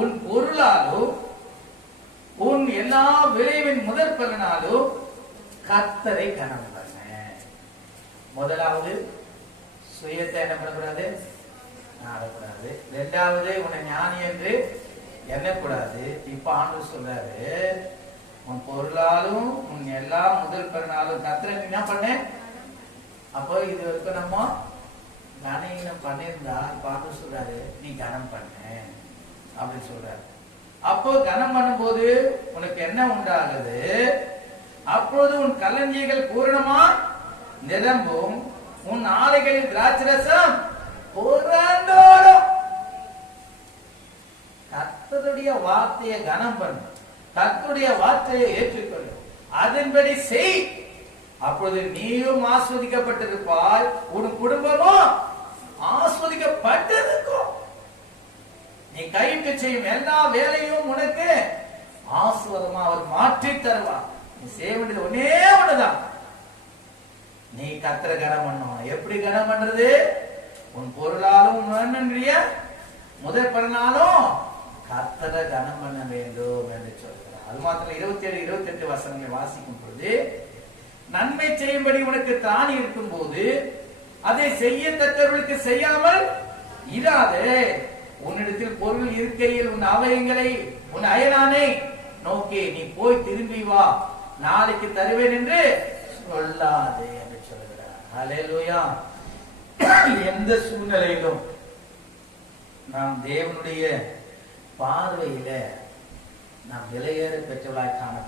உன் பொருளாலும் உன் எல்லா விளைவின் முதற் பலனாலும் கர்த்தரை கனம் பண்ண. முதலாவது சுயத்தை என்ன பண்ணக்கூடாது, நாடக்கூடாது. இரண்டாவது உன்னை ஞானி என்று எண்ணக்கூடாது. இப்ப ஆண்டவர் சொல்றாரு, உன் பொருளாலும் உன் எல்லா முதல் பலனாலும் கர்த்தரை என்ன பண்ண. அப்போ இது வரைக்கும் நம்ம கனம் பண்ணிருந்தா இப்ப ஆண்டவர் சொல்றாரு நீ கனம் பண்ண அப்படின்னு சொல்றாரு. அப்போ கனம் பண்ணும் போது உனக்கு என்ன உண்டாகுது, அப்பொழுது உன் களஞ்சியங்கள் பூரணமா நிரம்பும், உன் ஆலைகளில் திராட்சரசம் புரண்டோடும். கர்த்தருடைய வார்த்தையை கனம் பண்ணு, கர்த்தருடைய வார்த்தையை ஏற்றுக்கொள்ளும், அதன்படி செய். அப்பொழுது நீயும் ஆஸ்வதிக்கப்பட்டிருப்பாய், உன் குடும்பமும் ஆஸ்வதிக்கப்பட்டிருக்கும். நீ கையிட்டு செய்யும் எல்லா வேலையும் உனக்கு ஆஸ்வதமா அவர் மாற்றி தருவார். நீ செய்ய வேண்டியது ஒன்னே ஒண்ணுதான், நீ கர்த்தரை கனம் பண்ணணும். எப்படி கனம் பண்றது, உன் பொருளாலும் முதற் பலனாலும் கர்த்தரை கனம் பண்ண வேண்டும் என்று சொல்கிறார். அது மாத்திரம் 27, 28 வசனங்களை வாசிக்கும் பொழுது, நன்மை செய்யும்படி உனக்கு திராணி இருக்கும் போது அதை செய்யத்தக்கவர்களுக்கு செய்யாமல் இராதே. உன்னிடத்தில் பொருள் இருக்கையில் உன் அவயங்களை உன் அயலானை நோக்கி நீ போய் திரும்பி வா, நாளைக்கு தருவேன் என்று சொல்லாதே என்று சொல்கிறார். ஹல்லேலூயா. எந்த சூழ்நிலையிலும் நாம் தேவனுடைய பார்வையில நாம் விலையேற பெற்றவர்களாய் காண